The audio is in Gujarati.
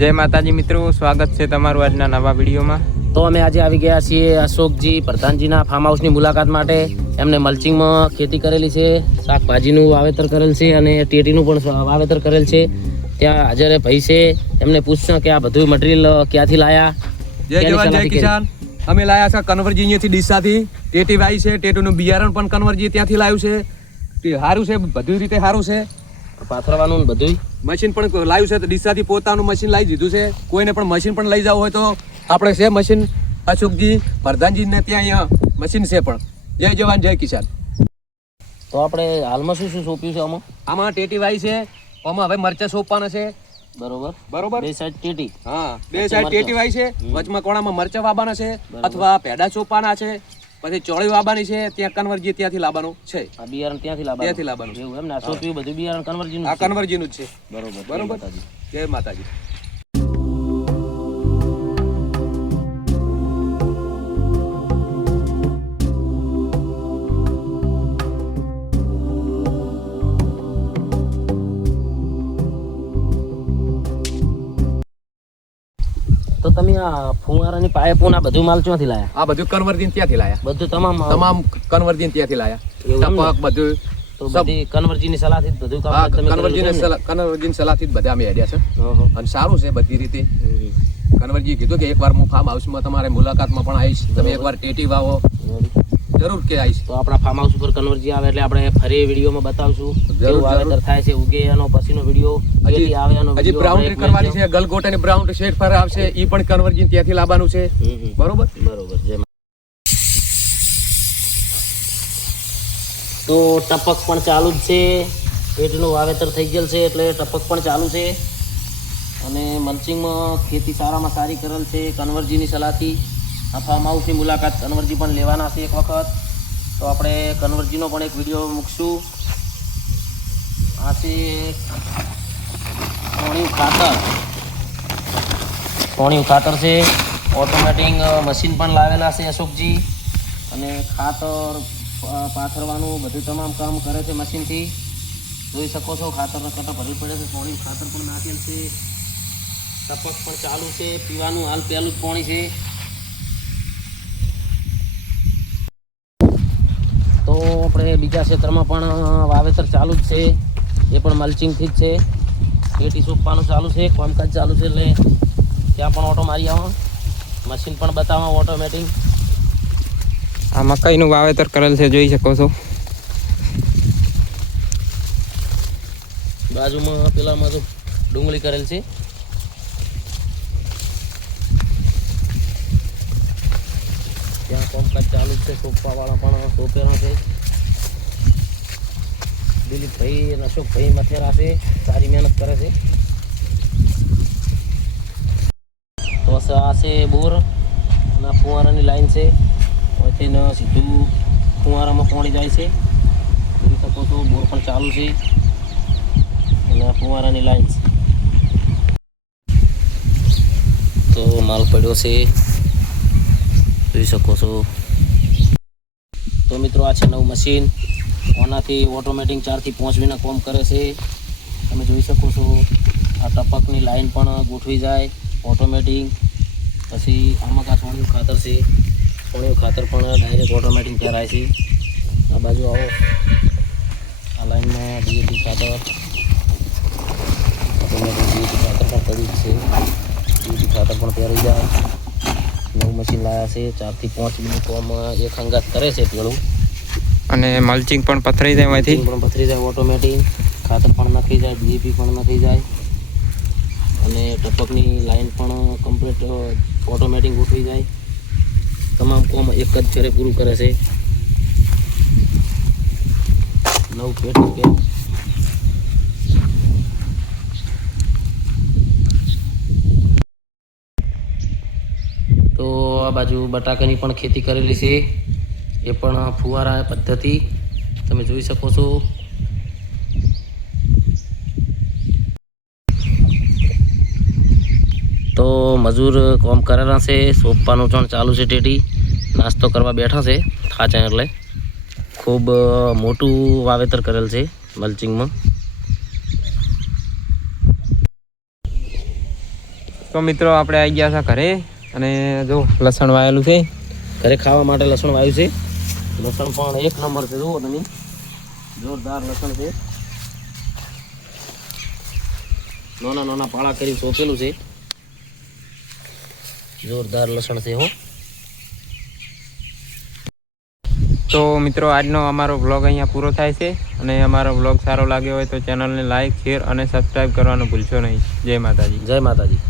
જય માતાજી મિત્રો, સ્વાગત છે તમારું આજના નવા વિડીયોમાં। તો અમે આજે આવી ગયા છીએ અશોકજી પ્રધાનજીના ફાર્મ હાઉસની મુલાકાત માટે। એમને મલ્ચિંગમાં ખેતી કરેલી છે, શાકભાજીનું વાવેતર કરેલ છે અને ટેટીનું પણ વાવેતર કરેલ છે। ત્યાં હાજર ભાઈ છે, એમને પૂછશું કે આ બધું મટીરિયલ ક્યાંથી લાયા। જય જવાન જય કિસાન। અમે લાયા છે કન્વરજી અહીંયાથી ડીસાથી। ટેટી વાઈ છે, ટેટીનું બિયારણ પણ કન્વરજી ત્યાંથી લાવ્યું છે। સારું છે, બધી રીતે સારું છે। પાથરવાનું બધું મશીન પણ લાવ્યું છે, તો ડીસાથી પોતાનું મશીન લાવી દીધું છે। કોઈને પણ મશીન પણ લઈ જવું હોય તો આપણે છે મશીન અશોકજી પ્રધાનજીને ત્યાં અહીંયા મશીન છે પણ। જય જવાન જય કિસાન। તો આપણે હાલમાં શું શું સોંપ્યું છે આમાં ટેટી વાઈ છે, આમાં હવે મરચા સોંપવાના છે। બરોબર બે સાઈડ ટેટી, હા બે સાઈડ ટેટી વાઈ છે, વચમાં કોણામાં મરચા વાવવાના છે અથવા પેડા સોંપવાના છે, પછી ચોળી વાવવાની છે। ત્યાં કન્વરજી ત્યાંથી લાવવાનું છે, આ બિયારણ ત્યાંથી લાવવાનું એવું એમ ને? આ સોંપ્યું બધું બિયારણ કન્વરજીનું? આ કન્વરજીનું જ છે। બરોબર જય માતાજી। તો તમે આ ફુવારાની પાઇપો ના બધું માલ ક્યાંથી લાયા? આ બધું કન્વરજી ત્યાંથી લાયા, બધું તમામ કન્વરજી ત્યાંથી લાયા। ટપક બધું તો બધી કન્વરજીની સલાહથી જ બધું કામ તમે કન્વરજીની સલાહથી જ બધા અમે હેડ્યા છે અને સારું છે બધી રીતે। કન્વરજી કીધું કે એકવાર હું ફાર્મ હાઉસમાં તમારે મુલાકાતમાં પણ આવીશ, તમે એકવાર ટેટી વાવો જરૂર કે આવીશ। તો આપણા ફાર્મ હાઉસ ઉપર કન્વરજી આવે એટલે આપણે ફરી વિડીયોમાં બતાવશું કેવું વાવેતર થાય છે, ઉગે એનો પછીનો વિડીયો, કેટી આવે એનો હજી બ્રાઉન્ડરી કરવાની છે, ગલગોટાની બ્રાઉન્ડ શેડ પર આવશે, ઈ પણ કન્વરજી ત્યાંથી લાવવાનું છે। બરોબર જય। તો ટપક પણ ચાલુ જ છે, પેટનું વાવેતર થઈ ગયેલ છે એટલે ટપક પણ ચાલુ છે અને મલ્ચિંગમાં ખેતી સારામાં સારી કરેલ છે કન્વરજીની સલાહથી। આ ફાર્મ હાઉસની મુલાકાત કન્વરજી પણ લેવાના છે એક વખત, તો આપણે કન્વરજીનો પણ એક વિડીયો મૂકશું। આ છે પોણિયું ખાતર છે, ઓટોમેટિક મશીન પણ લાવેલા છે અશોકજી, અને ખાતર પાથરવાનું બધું તમામ કામ કરે છે મશીનથી। જોઈ શકો છો ખાતરના કટા ભરેલ પડે છે, પોણી ખાતર પણ નાખેલ છે, ટપક પણ ચાલુ છે, પીવાનું હાલ પહેલું જ પાણી છે। તો આપણે બીજા ક્ષેત્રમાં પણ વાવેતર ચાલુ જ છે, એ પણ મલ્ચિંગથી જ છે। પેટી સોંપવાનું ચાલુ છે, કામકાજ ચાલુ છે, એટલે ત્યાં પણ ઓટો મારી આવો, મશીન પણ બતાવો ઓટોમેટિક। આ મકાઈનું વાવેતર કરેલ છે, જોઈ શકો છો। બાજુમાં પેલામાં તો ડુંગળી કરેલ છે। ત્યાં કામકાજ ચાલુ જ છે, સોંપવાવાળા પણ સોંપેલો છે। દિલીપભાઈ અને અશોકભાઈ મથેરા છે, સારી મહેનત કરે છે। તો આ છે બોર અને ફુવારાની લાઈન છે, અહીંથી સીધું ફુવારામાં પાણી જાય છે, જોઈ શકો છો। બોર પણ ચાલુ છે અને ફુવારાની લાઈન છે, તો માલ પડ્યો છે, જોઈ શકો છો। તો મિત્રો આ છે નવું મશીન, આનાથી ઓટોમેટિક 4 થી 5 મહિના કામ કરે છે, તમે જોઈ શકો છો। આ ટપકની લાઈન પણ ગોઠવી જાય ઓટોમેટિક। પછી આમાં કા છોણિયું ખાતર છે, છોણિયું ખાતર પણ ડાયરેક્ટ ઓટોમેટિક ભરાય છે। આ બાજુ આવો, આ લાઈનમાં ડીએપી ખાતર ઓટોમેટિક ડીએપી ખાતર પણ પડ્યું છે, ડીએપી ખાતર પણ પહેરી જાય। નવું મશીન લાવ્યા છે, 4 થી 5 મિનિટ કામ એક અંગાત કરે છે પેલું, અને મલ્ચિંગ પણ પથરાઈ જાય, એમાંથી પણ પથરી જાય ઓટોમેટિક, ખાતર પણ નાખી જાય, ડીએપી પણ નાખી જાય, અને ટપકની લાઈન પણ કમ્પ્લીટ ઓટોમેટિક ગોઠવી જાય। તમામ કામ એક જ ફેરે પૂરું કરે છે। નવું પેટનું કે તો આ બાજુ બટાકાની પણ ખેતી કરેલી છે, એ પણ ફુવારા પદ્ધતિ તમે જોઈ શકો છો। તો મજૂર કામ કરેલા છે, સોંપવાનું પણ ચાલુ છે, ટેટી નાસ્તો કરવા બેઠા છે થાચા, એટલે ખૂબ મોટું વાવેતર કરેલ છે મલ્ચિંગમાં। તો મિત્રો આપણે આવી ગયા છે ઘરે અને જો લસણ વાયેલું છે. ઘરે ખાવા માટે લસણ વાવ્યું છે. લસણ પણ એક નંબર છે, જુઓ તમે, જોરદાર લસણ છે. નાના નાના પાળા કરી સોંપેલું છે. જોરદાર લસણ છે હો. તો મિત્રો આજનો અમારો વ્લોગ અહીંયા પૂરો થાય છે અને અમારો વ્લોગ સારો લાગ્યો હોય તો ચેનલને લાઈક, શેર અને સબસ્ક્રાઈબ કરવાનું ભૂલશો નહીં. જય માતાજી. જય માતાજી.